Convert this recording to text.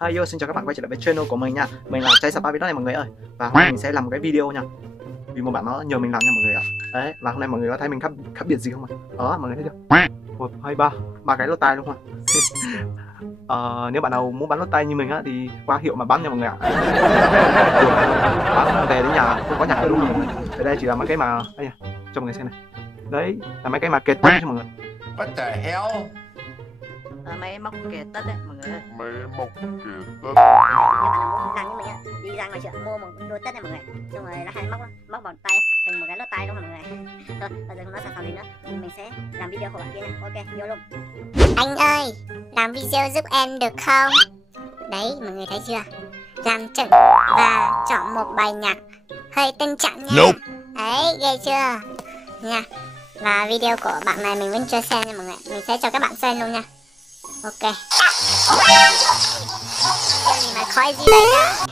Hi yo, xin chào các bạn quay trở lại với channel của mình nha. Mình là Trai Sapa Vlog này mọi người ơi. Và hôm nay mình sẽ làm một cái video nha. Vì một bạn nó nhờ mình làm nha mọi người ạ. Đấy, và hôm nay mọi người có thấy mình khác biệt gì không ạ? Đó, mọi người thấy chưa? 1, 2, 3, 3 cái lốt tai luôn ạ. Nếu bạn nào muốn bán lốt tai như mình á thì qua hiệu mà bán nha mọi người ạ. Bán về đến nhà không có nhà luôn mọi người. Ở đây chỉ là mấy cái mà đây nha, cho mọi người xem này. Đấy, là mấy cái mà kẹt tất cho mọi người. What the hell? Máy móc kề tất đấy mọi người ơi. Máy móc kề tất. Nếu bạn nào muốn làm như mình á, đi ra ngoài chợ mua một đôi tất này mọi người, xong rồi là hay móc vào tay thành một cái lót tay luôn mọi người. Thôi bây giờ không nói sao gì nữa, mình sẽ làm video của bạn kia nha. Ok, vô luôn. Anh ơi, làm video giúp em được không? Đấy, mọi người thấy chưa? Làm chỉnh và chọn một bài nhạc hơi tân trọng nha. Đấy, ghê chưa? Nha. Và video của bạn này mình vẫn chưa xem nha mọi người. Mình sẽ cho các bạn xem luôn nha. Ok. Cái gì mà khói gì vậy cả?